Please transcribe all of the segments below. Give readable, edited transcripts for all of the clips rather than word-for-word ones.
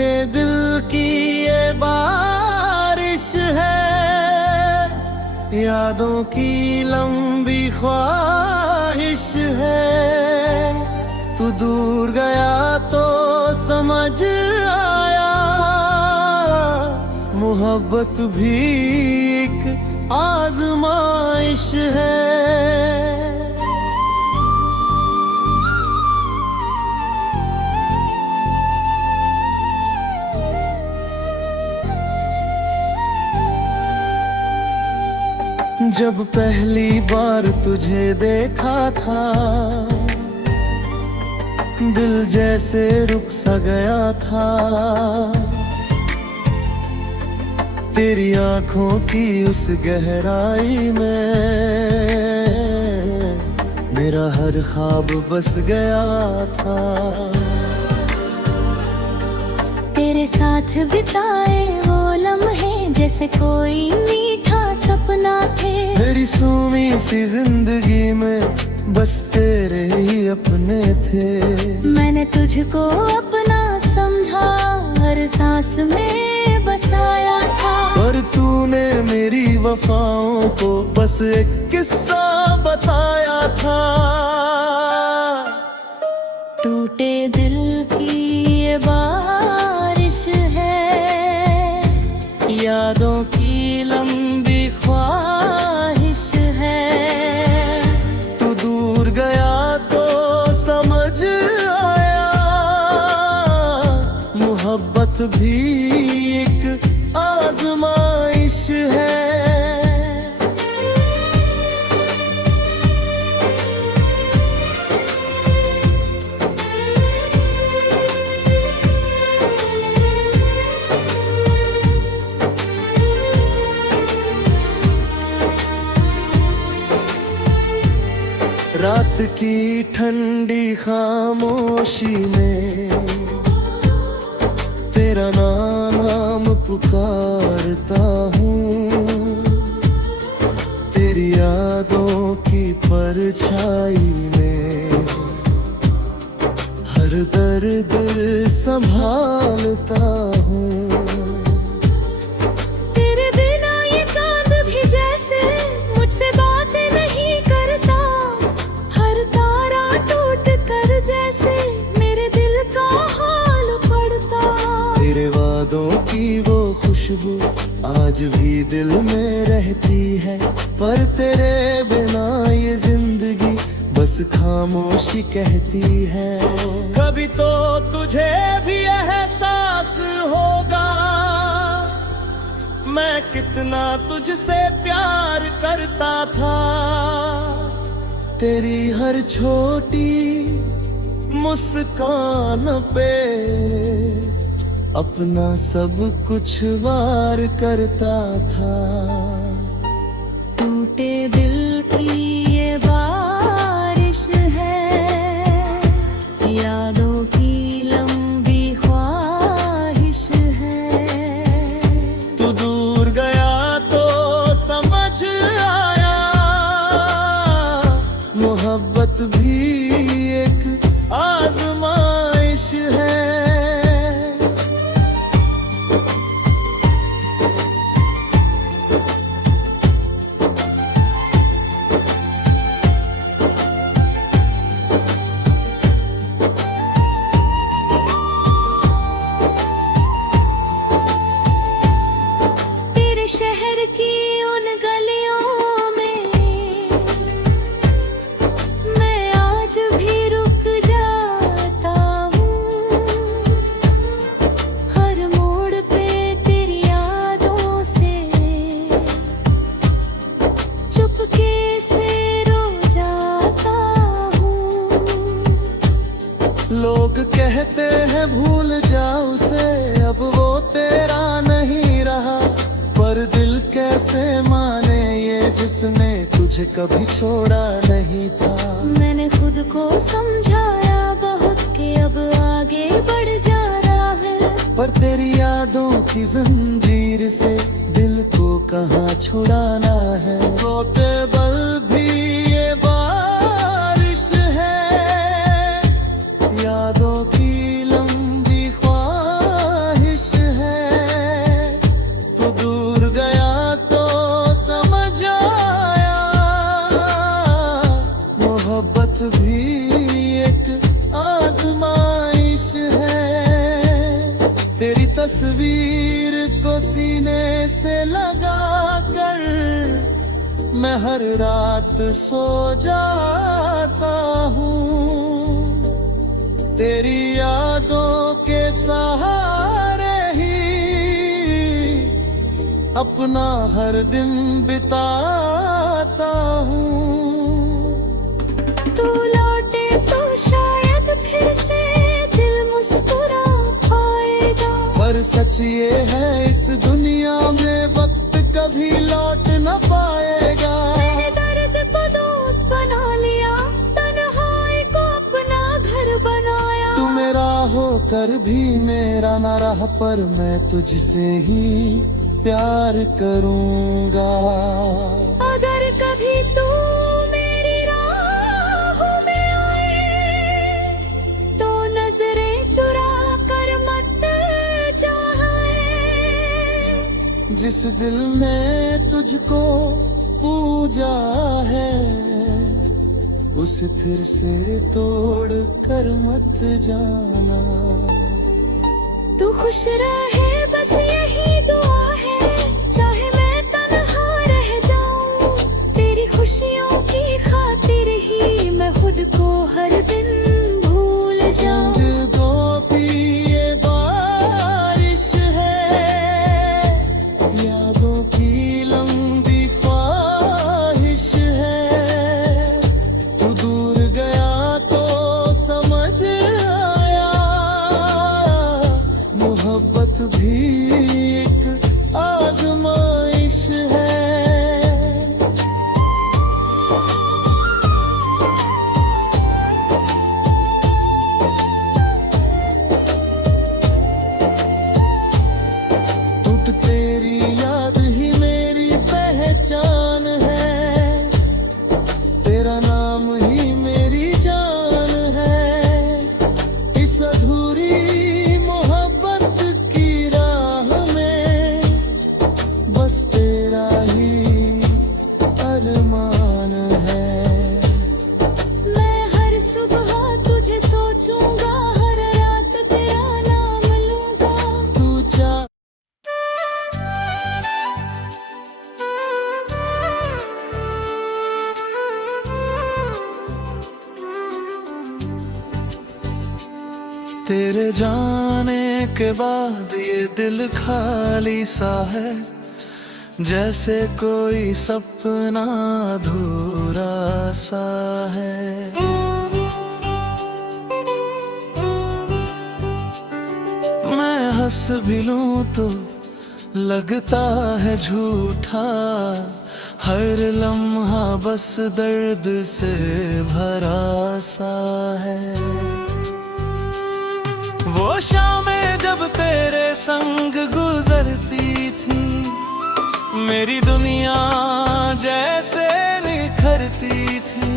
टूटे दिल की ये बारिश है, यादों की लंबी ख्वाहिश है। तू दूर गया तो समझ आया, मोहब्बत भी एक आजमाइश है। जब पहली बार तुझे देखा था, दिल जैसे रुक सा गया था। तेरी आंखों की उस गहराई में मेरा हर ख्वाब बस गया था। तेरे साथ बिताए वो लम्हे जैसे कोई मीठा सपना थे। मेरी सूनी सी जिंदगी में बस तेरे ही अपने थे। मैंने तुझको अपना समझा, हर सांस में बसाया था। पर तूने मेरी वफाओं को बस एक किस्सा बताया था। टूटे दिल की ये बारिश है, यादों की लंबी ख्वाहिश है। तू दूर गया तो समझ आया, मोहब्बत भी एक आजमाइश है। रात की ठंडी खामोशी में तेरा नाम पुकारता हूँ। तेरी यादों की परछाई में हर दर्द संभालता हूँ। तेरे बिना ये चांद भी जैसे मुझसे बातें नहीं करता। हर तारा टूट कर जैसे मेरे दिल का हाल पड़ता। तेरे वादों की वो खुशबू आज भी दिल में रहती है। पर तेरे बिना ये जिंदगी बस खामोशी कहती है। कभी तो तुझे भी एहसास होगा मैं कितना तुझसे प्यार करता था। तेरी हर छोटी मुस्कान पे अपना सब कुछ वार करता था। टूटे दिल की ये बारिश है, यादों की लंबी ख्वाहिश है। तू दूर गया तो समझ आया, मोहब्बत भी एक आजमाइश है। शहर की उन गलियों में मैं आज भी रुक जाता हूँ। हर मोड़ पे तेरी यादों से चुपके से रो जाता हूँ। लोग कहते हैं भूल जाओ उसे, अब वो तेरा नहीं रहा। पर दिल कैसे माने ये जिसने तुझे कभी छोड़ा नहीं था। मैंने खुद को समझाया बहुत कि अब आगे बढ़ जाना है। पर तेरी यादों की जंजीर से दिल को कहाँ छुड़ाना है। पोर्टेबल भी ये बारिश है, यादों की लंबी ख्वाहिश तस्वीर को सीने से लगा कर मैं हर रात सो जाता हूँ। तेरी यादों के सहारे ही अपना हर दिन बिताता हूँ। तू लौटे तो शायद फिर से दिल मुस्कुरा पाएगा, पर सच ये है इस दुनिया में वक्त कभी लौट न पाएगा। मैंने दर्द को दोस्त बना लिया, तन्हाई को अपना घर बनाया। तू मेरा होकर भी मेरा ना रहा, पर मैं तुझसे ही प्यार करूँगा। अगर कभी तू मेरी राह में आए तो नजरें चुरा कर मत जाए। जिस दिल ने तुझको पूजा है उसे फिर से तोड़ कर मत जाना। तू खुश रहे बस यही दुआ है, चाहे मैं तन्हा रह जाऊं। तेरी खुशियों की खातिर ही मैं खुद को हर दिन भूल जाऊं। दो भी ये बारिश है, यादों की लंबी ख्वाहिश है। तू दूर गया तो समझ आया मोहब्बत भी एक आजमाइश है। टूट तेरी याद ही मेरी पहचान है, तेरा नाम ही मेरी जान है। इस अधूरी मोहब्बत की राह में बस तेरा ही अरमान है। मैं हर सुबह तुझे सोचूंगा, हर रात तेरा नाम लूंगा। तू चाह तेरे जाने के बाद ये दिल खाली सा है, जैसे कोई सपना अधूरा सा है। मैं हंस भी लूं तो लगता है झूठा, हर लम्हा बस दर्द से भरा सा है। वो शामें जब तेरे संग गुजरती थी, मेरी दुनिया जैसे निखरती थी।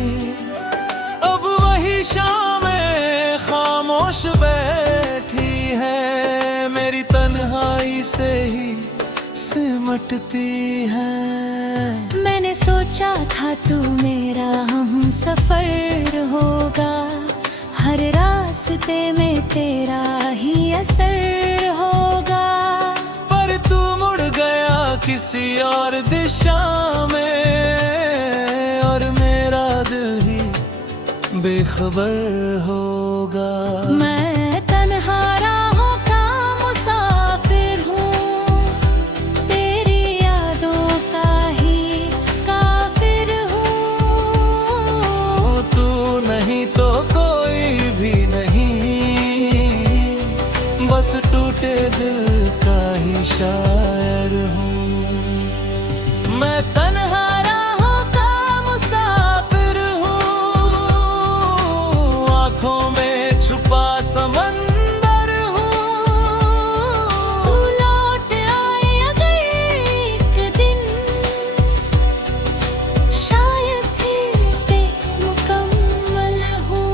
अब वही शामें खामोश बैठी है, मेरी तन्हाई से ही सिमटती है। मैंने सोचा था तू मेरा हम सफर होगा, हर रास्ते में तेरा ही असर होगा। पर तू मुड़ गया किसी और दिशा में, और मेरा दिल ही बेखबर होगा। मैं तन्हा राहों का मुसाफिर हूँ, तेरी यादों का ही काफिर हूँ। तू नहीं तो कोई भी नहीं, बस टूटे दिल का ही शायर हूँ। मैं तन्हा राहों का मुसाफिर हूँ, आँखों में छुपा समंदर हूँ। तू लौट आए अगर एक दिन, शायद फिर से मुकम्मल हूँ।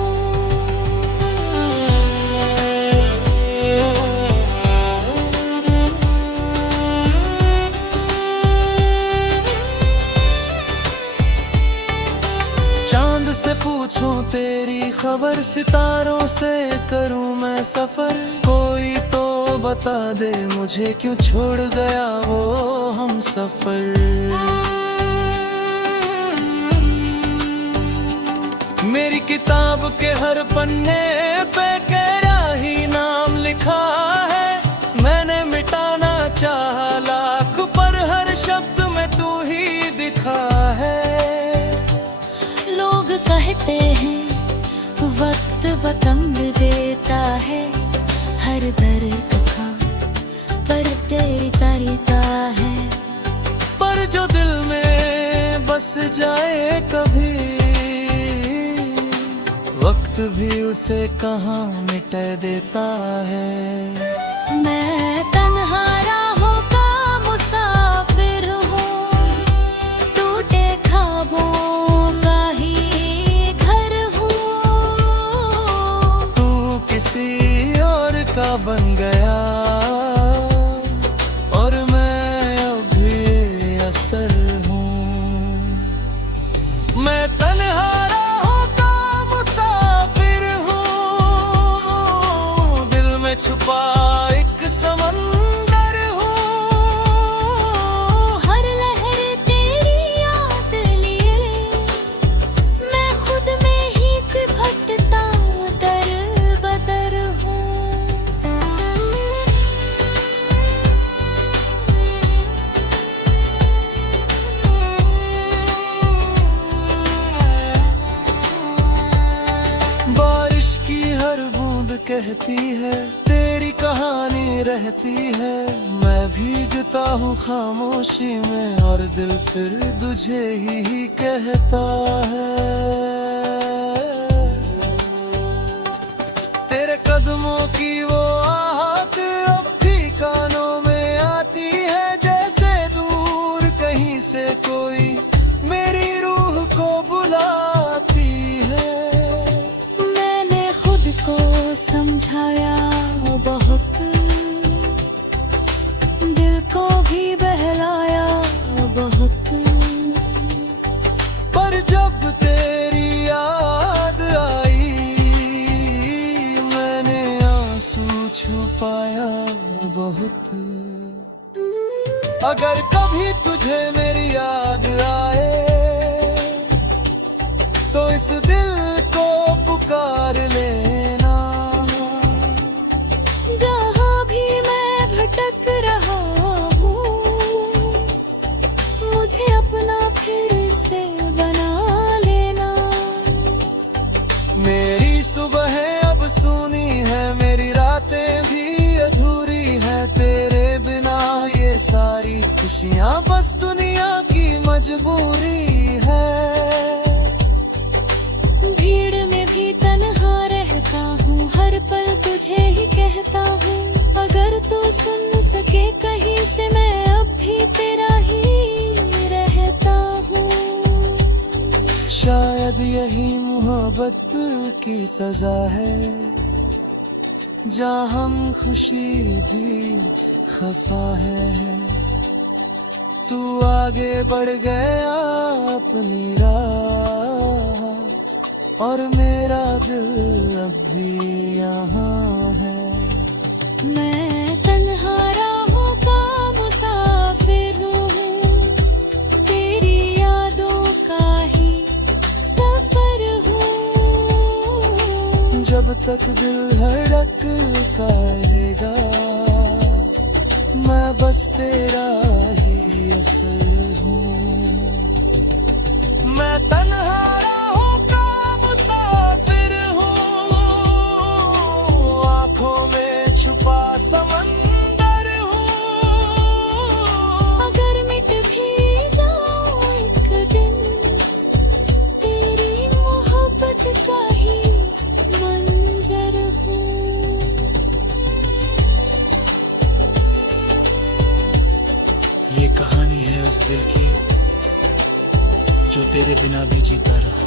चांद से पूछूं तेरी खबर, सितारों से करूं मैं सफर। कोई तो बता दे मुझे क्यों छोड़ गया वो हम सफर। मेरी किताब के हर पन्ने पे तेरा ही नाम लिखा है। मैंने मिटाना चाहा लाख पर हर शब्द में तू ही दिखा है। लोग कहते हैं वक्त बतंग देता है हर दर्द का, पर तेरी तारीता है। पर जो दिल में बस जाए कभी, वक्त भी उसे कहाँ मिटा देता है। मैं तन्हा राहों का मुसाफिर हूँ, टूटे ख्वाबों का ही घर हूँ। तू किसी और का बन गया और मैं अब भी असर हूँ। मैं तन्हा राहों का मुसाफिर हूँ, दिल में छुपा एक समंदर हूँ। हर लहर तेरी याद लिए मैं खुद में ही भटकता दर बदर हूँ। बारिश की हर बूंद कहती है तेरी कहानी रहती है। मैं भीगता हूँ खामोशी में और दिल फिर तुझे ही कहता है। तेरे कदमों की वो आहट अब भी कानों में आती है, जैसे दूर कहीं से कोई मेरी रूह को बुलाती है। मैंने खुद को समझाया बहुत, दिल को भी बहलाया बहुत। पर जब तेरी याद आई मैंने आंसू छुपाया बहुत। अगर कभी तुझे मेरी याद आए तो इस दिल को पुकार लेना। जहाँ भी मैं भटक रहा हूँ मुझे अपना फिर से बना लेना। मेरी सुबह अब सूनी है, मेरी रातें भी अधूरी है। तेरे बिना ये सारी खुशियाँ बस दुनिया की मजबूरी है। भीड़ में भी तन्हा रहता हूँ, हर पल तुझे ही कहता हूँ। अगर तू सुन सके कहीं से मैं अब भी तेरा ही रहता हूँ। शायद यही मोहब्बत की सजा है, जहाँ हम खुशी भी खफा है। तू आगे बढ़ गया अपनी राह और मेरा दिल अब भी यहाँ है। मैं तन्हा राहों का मुसाफिर हूँ, तेरी यादों का ही सफर हूँ। जब तक दिल धड़कता रहेगा मैं बस तेरा ही असर हूँ। मैं तन्हा राहों का मुसाफिर हूँ, आँखों में छुपा समंदर हूँ। अगर मिट भी जाऊं एक दिन तेरी मोहब्बत का ही मंजर हूँ। ये कहानी है उस दिल की जो तेरे बिना भी जीता रहा।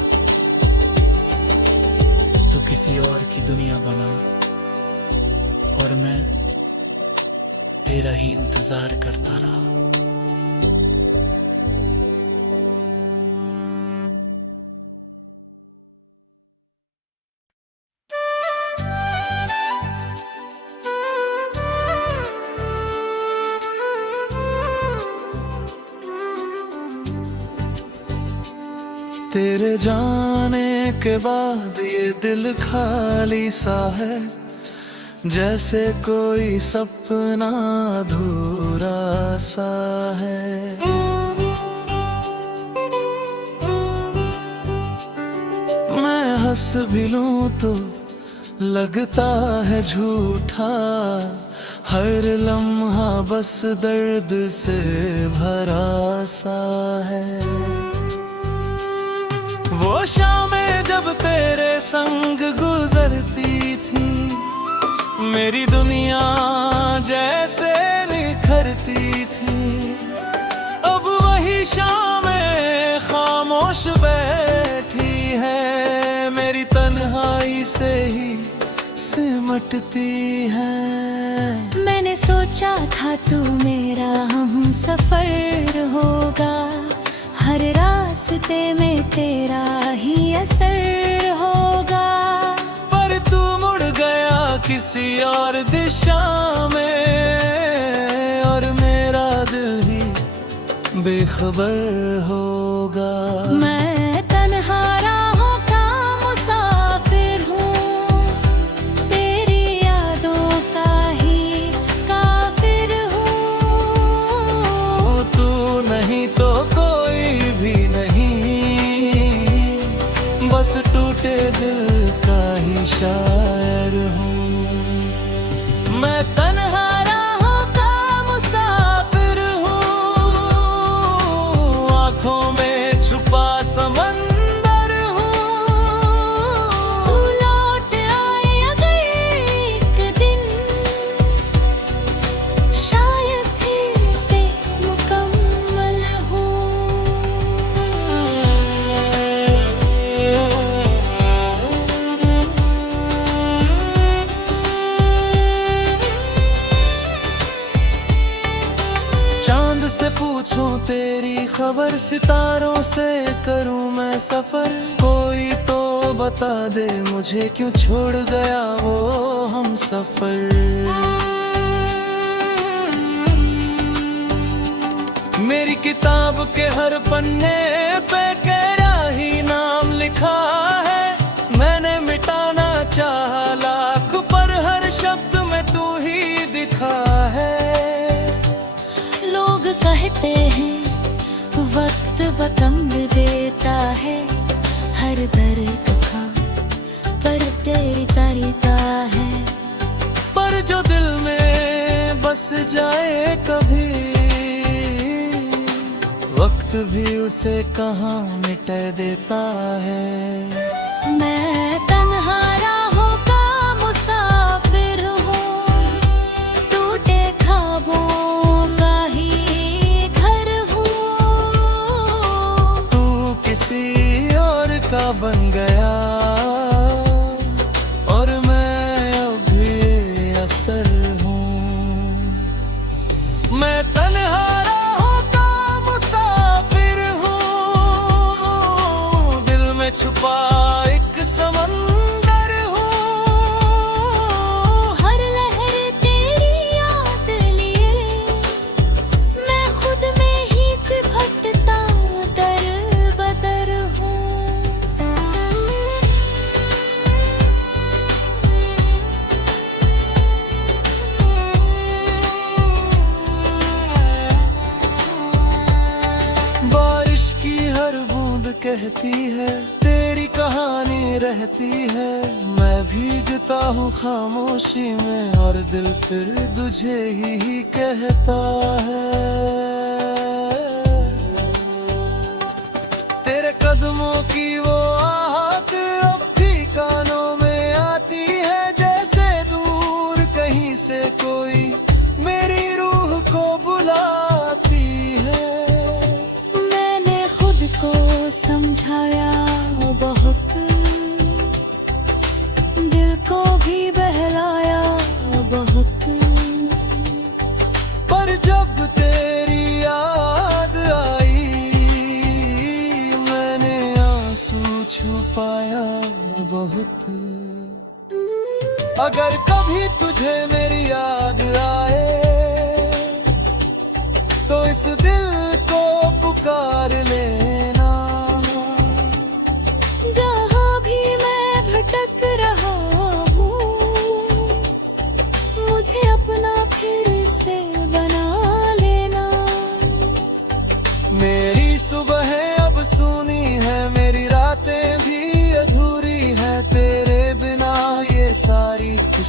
तू किसी और की दुनिया बना और मैं तेरा ही इंतजार करता रहा। तेरे जाने के बाद ये दिल खाली सा है, जैसे कोई सपना अधूरा सा है। मैं हंस भी लूं तो लगता है झूठा, हर लम्हा बस दर्द से भरा सा है। वो शामें जब तेरे संग गुजरती थी, मेरी दुनिया जैसे निखरती थी। अब वही शामें खामोश बैठी है, मेरी तन्हाई से ही सिमटती है। मैंने सोचा था तू मेरा हम सफर होगा, हर रास्ते में तेरा ही असर होगा। पर तू मुड़ गया किसी और दिशा में, और मेरा दिल ही बेखबर होगा। मैं तन्हा राहों का मुसाफिर हूँ, तेरी यादों का ही काफिर हूँ। तू नहीं तो कोई भी नहीं, बस टूटे दिल का ही शायर हूँ। मैं तन्हा राहों का मुसाफिर हूँ, आँखों में छुपा समंदर हूँ। तू लौट आए अगर एक दिन, शायद फिर से मुकम्मल हूँ। चांद से पूछूं तेरी खबर, सितारों से करूं मैं सफर। कोई तो बता दे मुझे क्यों छोड़ गया वो हम सफर। मेरी किताब के हर पन्ने पे तेरा ही नाम लिखा है। मैंने मिटाना चाहा लाख, पर हर शब्द में तू ही दिखा है। लोग कहते हैं वक्त बकम देता है, हर दर्द का पर तेरी तरीका है। पर जो दिल में बस जाए कभी, वक्त भी उसे कहाँ मिटा देता है। मैं तन्हा राहों का मुसाफिर हूँ, टूटे ख्वाबों का ही घर हूँ। तू किसी और का बन गया, और मैं अभी असर हूँ। मैं तन्हा राहों का मुसाफिर हूँ, दिल में छुपा एक समंदर हूँ। हर लहर तेरी याद लिए, मैं खुद में ही भटकता दर बदर हूँ। बारिश की हर बूंद कहती है, तेरी कहानी रहती है। मैं भीगता हूँ खामोशी में, और दिल फिर तुझे ही कहता है। तेरे कदमों की वो आहट अब भी कानों में आती है, जैसे दूर कहीं से कोई मेरी रूह को बुलाती है। मैंने खुद को समझाया बहुत, दिल को भी बहलाया बहुत। पर जब तेरी याद आई, मैंने आंसू छुपाया बहुत। अगर कभी तुझे मेरी याद आए, तो इस दिल को पुकार लेना।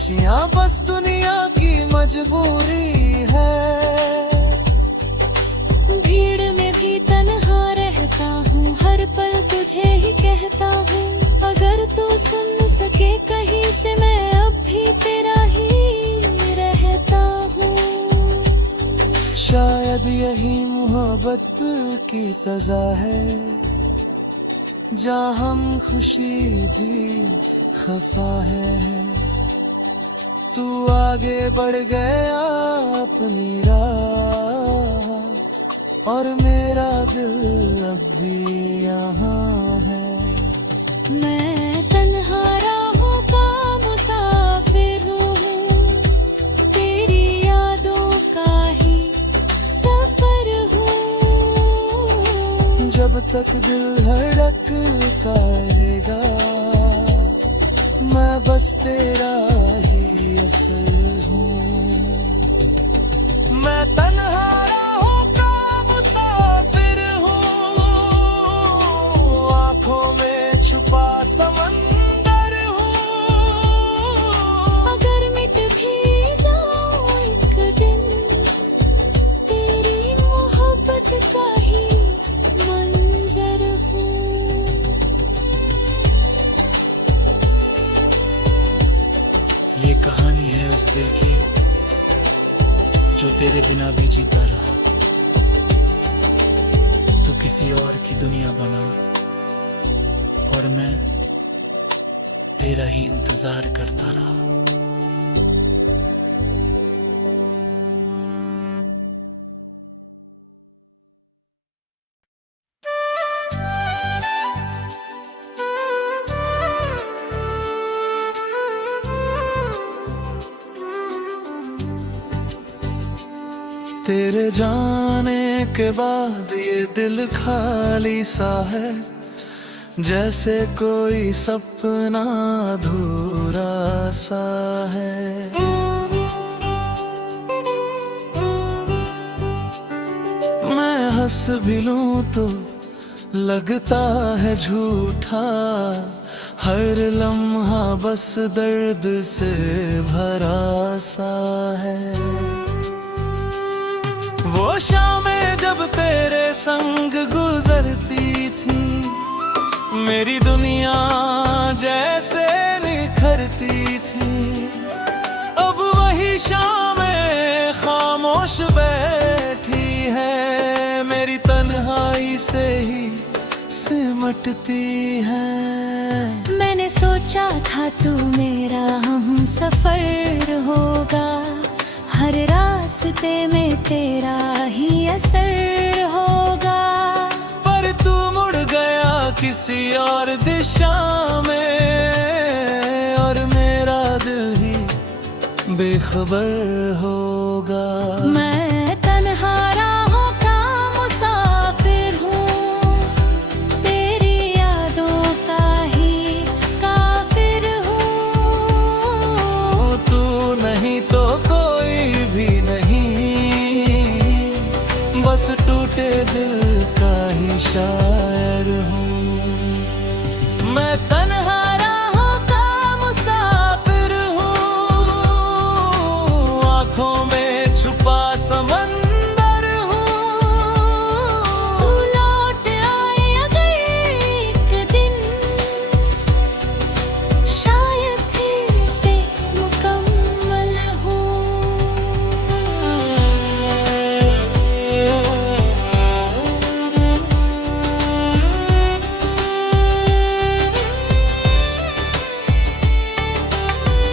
खुशियाँ बस दुनिया की मजबूरी है। भीड़ में भी तन्हा रहता हूँ, हर पल तुझे ही कहता हूँ। अगर तू सुन सके कहीं से, मैं अब भी तेरा ही रहता हूँ। शायद यही मोहब्बत की सजा है, जहाँ हम खुशी भी खफा है। तू आगे बढ़ गया अपनी राह, और मेरा दिल अब भी यहाँ है। मैं तन्हा राहों का मुसाफिर हूँ, तेरी यादों का ही सफर हूँ। जब तक दिल धड़कता रहेगा, मैं बस तेरा ही असर हूँ। मैं तन्हा राहों का मुसाफिर हूँ, आँखों में छुपा समंदर हूँ। अगर मिट भी जाऊं एक दिन, तेरी मोहब्बत का ही मंजर हूँ। ये कहानी है उस दिल की जो तेरे बिना भी जीता रहा। तू किसी और की दुनिया बना और मैं तेरा ही इंतजार करता रहा। तेरे जाने के बाद ये दिल खाली सा है, जैसे कोई सपना अधूरा सा है। मैं हंस भी लूं तो लगता है झूठा, हर लम्हा बस दर्द से भरा सा है। वो शामें जब तेरे संग गुजरती थी, मेरी दुनिया जैसे निखरती थी। अब वही शामें खामोश बैठी है, मेरी तन्हाई से ही सिमटती है। मैंने सोचा था तू मेरा हम सफर होगा, हर रास्ते में तेरा ही असर होगा। पर तू मुड़ गया किसी और दिशा में, और मेरा दिल ही बेखबर होगा। मैं तन्हा राहों का मुसाफिर हूँ, तेरी यादों का ही काफिर हूँ। तू नहीं तो कोई भी नहीं, बस टूटे दिल का ही शायर हूँ। मैं तन्हा राहों का मुसाफिर हूँ, आँखों में छुपा समंदर हूँ। तू लौट आए अगर एक दिन, शायद फिर से मुकम्मल हूँ।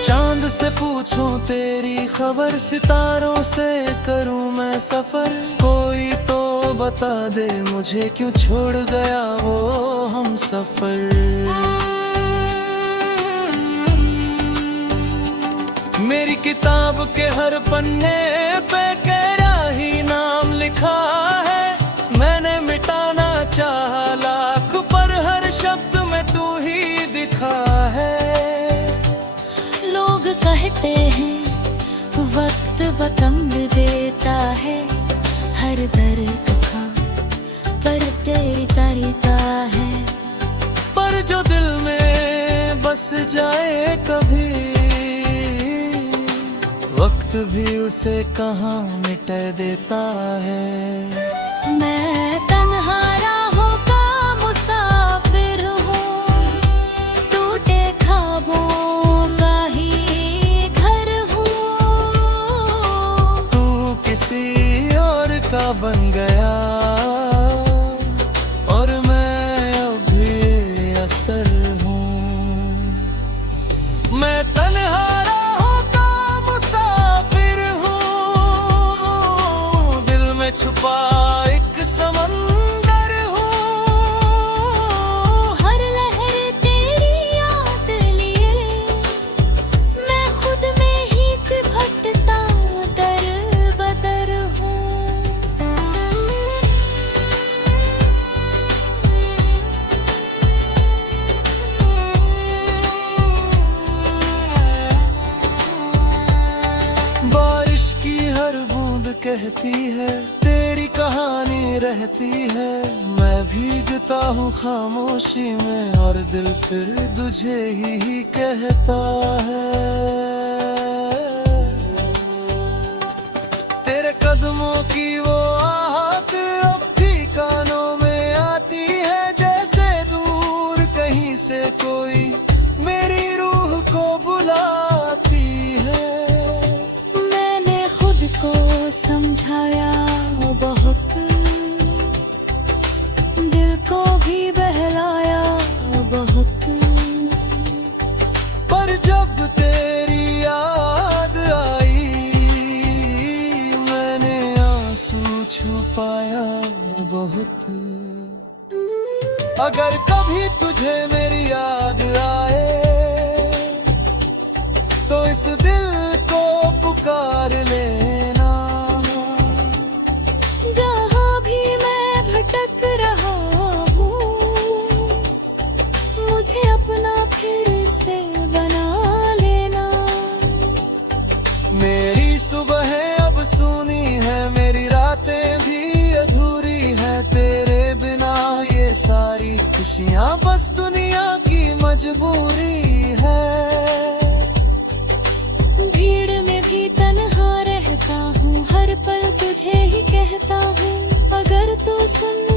चांद से पूछूं तेरी खबर, सितारों से करूं मैं सफर। कोई तो बता दे मुझे क्यों छोड़ गया वो हम सफर। मेरी किताब के हर पन्ने पे तेरा ही नाम लिखा है। मैंने मिटाना चाहा लाख, पर हर शब्द में तू ही दिखा है। लोग कहते हैं वक्त बकम्ब देता है हर दर्द का, पर तेरी तरीका है। पर जो दिल में बस जाए कभी, वक्त भी उसे कहाँ मिटा देता है। मैं तन्हा राहों का मुसाफिर हूँ, टूटे ख्वाबों का ही घर हूँ। तू किसी और का बन गया और मैं अभी असर हूँ। मैं तन्हा राहों का मुसाफिर हूँ, दिल में छुपा एक समंदर हूँ। हर लहर तेरी याद लिए मैं खुद में ही भटकता दर बदर हूँ। बारिश की हर बूंद कहती है तेरी कहानी रहती है। मैं भीगता हूँ खामोशी में और दिल फिर तुझे ही कहता है। तेरे कदमों की वो आहट अब भी कानों में आती है, जैसे दूर कहीं से कोई मेरी रूह को बुलाती है। मैंने खुद को समझाया बहुत, दिल को भी बहलाया बहुत, पर जब तेरी याद आई मैंने आंसू छुपाया बहुत। अगर कभी तुझे मेरी याद आए तो इस दिल को पुकार लेना। जहाँ भी मैं भटक रहा हूँ मुझे अपना फिर से बना लेना। मेरी सुबहें अब सुनी है, मेरी रातें भी अधूरी है। तेरे बिना ये सारी खुशियाँ बस दुनिया की मजबूरी है। भीड़ में भी तन्हा रहता हूँ, हर पल तुझे ही कहता हूँ। अगर तू सुन